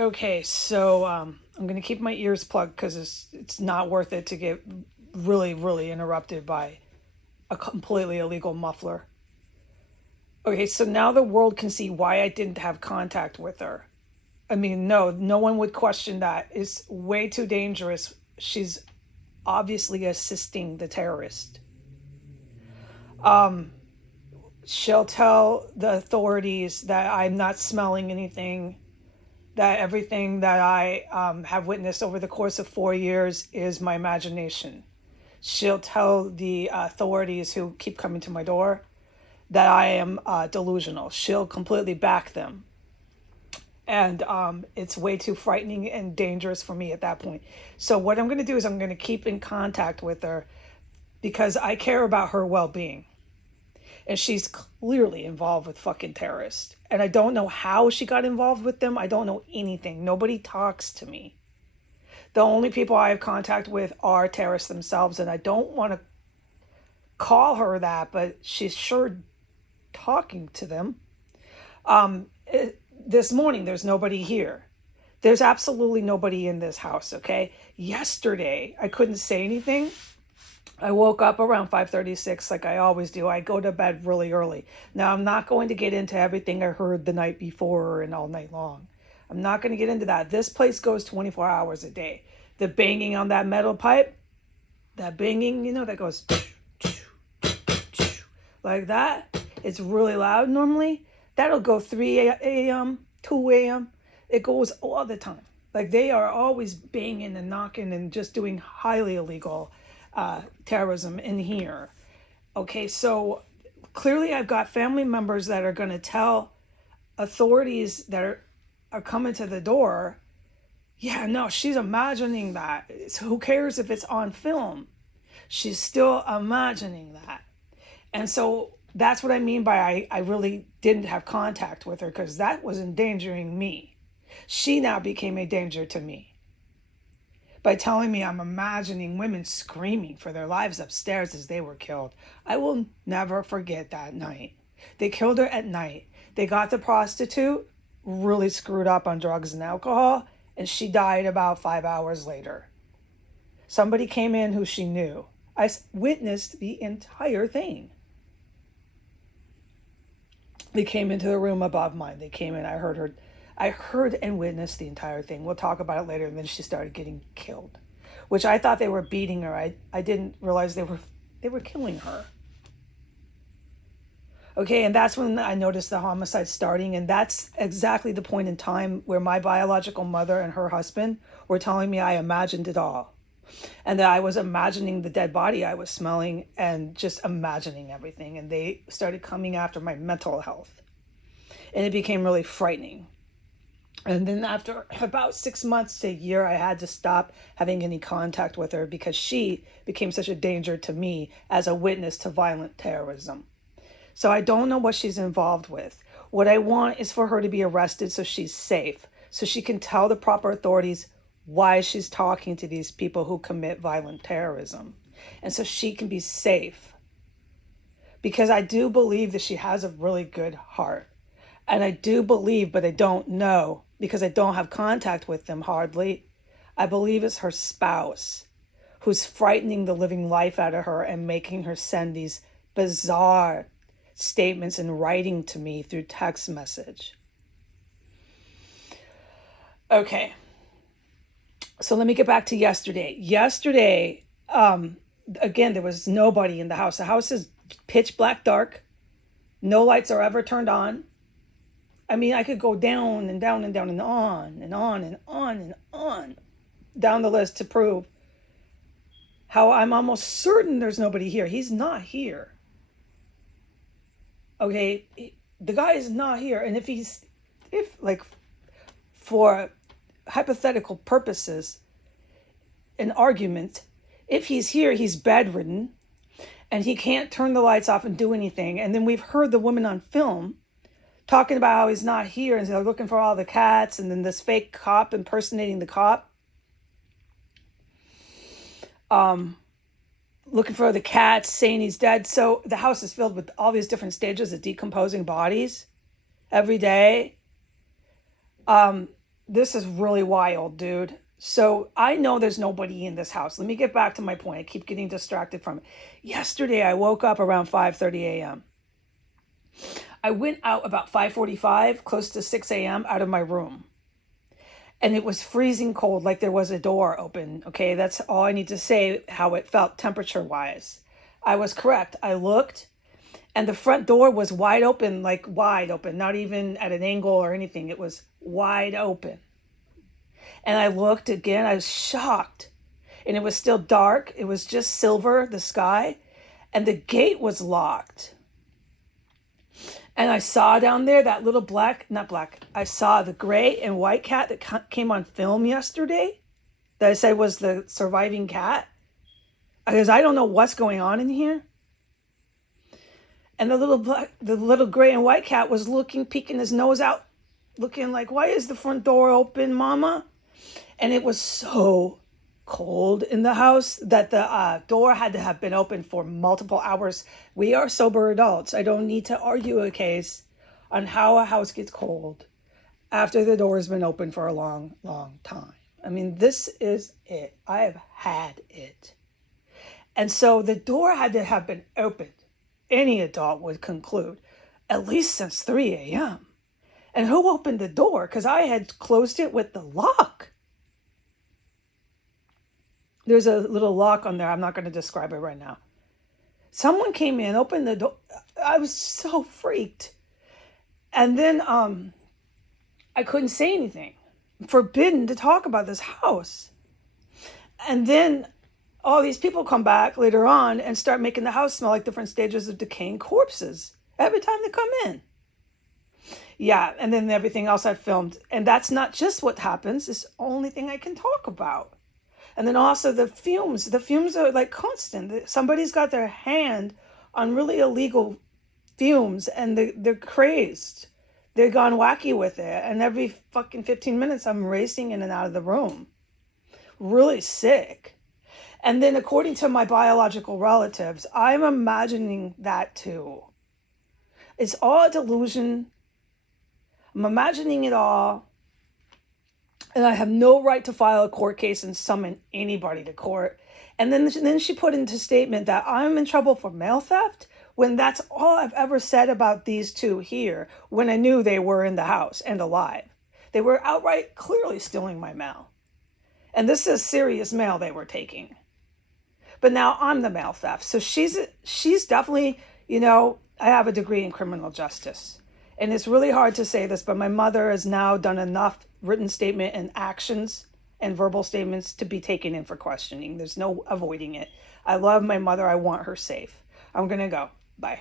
Okay, so I'm gonna keep my ears plugged because it's not worth it to get really, really interrupted by a completely illegal muffler. Okay, so now the world can see why I didn't have contact with her. I mean, no one would question that. It's way too dangerous. She's obviously assisting the terrorist. Um, she'll tell the authorities that I'm not smelling anything, that everything that I have witnessed over the course of 4 years is my imagination. She'll tell the authorities who keep coming to my door that I am delusional. She'll completely back them. And it's way too frightening and dangerous for me at that point. So, what I'm going to do is I'm going to keep in contact with her because I care about her well being. And she's clearly involved with fucking terrorists. And I don't know how she got involved with them. I don't know anything. Nobody talks to me. The only people I have contact with are terrorists themselves. And I don't want to call her that, but she's sure talking to them. This morning, there's nobody here. There's absolutely nobody in this house, okay? Yesterday, I couldn't say anything. I woke up around 5:36 like I always do. I go to bed really early. Now, I'm not going to get into everything I heard the night before and all night long. I'm not going to get into that. This place goes 24 hours a day. The banging on that metal pipe, that banging, that goes like that. It's really loud normally. That'll go 3 a.m., 2 a.m. It goes all the time. Like they are always banging and knocking and just doing highly illegal terrorism in here. Okay, so clearly I've got family members that are going to tell authorities that are coming to the door, yeah, no, she's imagining that. So who cares if it's on film? She's still imagining that. And so that's what I mean by I really didn't have contact with her because that was endangering me. She now became a danger to me by telling me I'm imagining women screaming for their lives upstairs as they were killed. I will never forget that night. They killed her at night. They got the prostitute really screwed up on drugs and alcohol, and she died about 5 hours later. Somebody came in who she knew. I witnessed the entire thing. They came into the room above mine. They came in. I heard and witnessed the entire thing. We'll talk about it later. And then she started getting killed, which I thought they were beating her. I didn't realize they were killing her. Okay, and that's when I noticed the homicide starting. And that's exactly the point in time where my biological mother and her husband were telling me I imagined it all. And that I was imagining the dead body I was smelling and just imagining everything. And they started coming after my mental health. And it became really frightening. And then after about 6 months to a year, I had to stop having any contact with her because she became such a danger to me as a witness to violent terrorism. So I don't know what she's involved with. What I want is for her to be arrested so she's safe, so she can tell the proper authorities why she's talking to these people who commit violent terrorism. And so she can be safe. Because I do believe that she has a really good heart. And I do believe, but I don't know, because I don't have contact with them hardly. I believe it's her spouse who's frightening the living life out of her and making her send these bizarre statements in writing to me through text message. Okay. So let me get back to yesterday. Yesterday, again, there was nobody in the house. The house is pitch black dark. No lights are ever turned on. I mean, I could go down and down and down and on and on and on and on down the list to prove how I'm almost certain there's nobody here. He's not here. Okay, the guy is not here. And if for hypothetical purposes, an argument, if he's here, he's bedridden and he can't turn the lights off and do anything. And then we've heard the woman on film talking about how he's not here and they're looking for all the cats, and then this fake cop impersonating the cop. Looking for the cats, saying he's dead. So the house is filled with all these different stages of decomposing bodies every day. This is really wild, dude. So I know there's nobody in this house. Let me get back to my point. I keep getting distracted from it. Yesterday, I woke up around 5:30 a.m. I went out about 5:45, close to 6 a.m. out of my room. And it was freezing cold, like there was a door open. Okay, that's all I need to say how it felt temperature-wise. I was correct. I looked, and the front door was wide open, like wide open, not even at an angle or anything. It was wide open. And I looked again, I was shocked. And it was still dark. It was just silver, the sky, and the gate was locked. And I saw down there that little black, not black, I saw the gray and white cat that came on film yesterday that I said was the surviving cat. Because I don't know what's going on in here. And the little gray and white cat was looking, peeking his nose out, looking like, why is the front door open, mama? And it was so cold in the house that the door had to have been open for multiple hours. We are sober adults. I don't need to argue a case on how a house gets cold after the door has been open for a long, long time. I mean, this is it. I have had it. And so the door had to have been opened. Any adult would conclude, at least since 3 a.m. And who opened the door? Because I had closed it with the lock. There's a little lock on there. I'm not going to describe it right now. Someone came in, opened the door. I was so freaked. And then I couldn't say anything. Forbidden to talk about this house. And then all these people come back later on and start making the house smell like different stages of decaying corpses every time they come in. Yeah, and then everything else I filmed. And that's not just what happens. It's the only thing I can talk about. And then also the fumes. The fumes are like constant. Somebody's got their hand on really illegal fumes and they're crazed. They're gone wacky with it. And every fucking 15 minutes, I'm racing in and out of the room. Really sick. And then according to my biological relatives, I'm imagining that too. It's all a delusion. I'm imagining it all. And I have no right to file a court case and summon anybody to court. And then she put into statement that I'm in trouble for mail theft when that's all I've ever said about these two here when I knew they were in the house and alive. They were outright clearly stealing my mail. And this is serious mail they were taking. But now I'm the mail theft. So she's definitely, I have a degree in criminal justice. And it's really hard to say this, but my mother has now done enough written statement and actions and verbal statements to be taken in for questioning. There's no avoiding it. I love my mother. I want her safe. I'm going to go. Bye.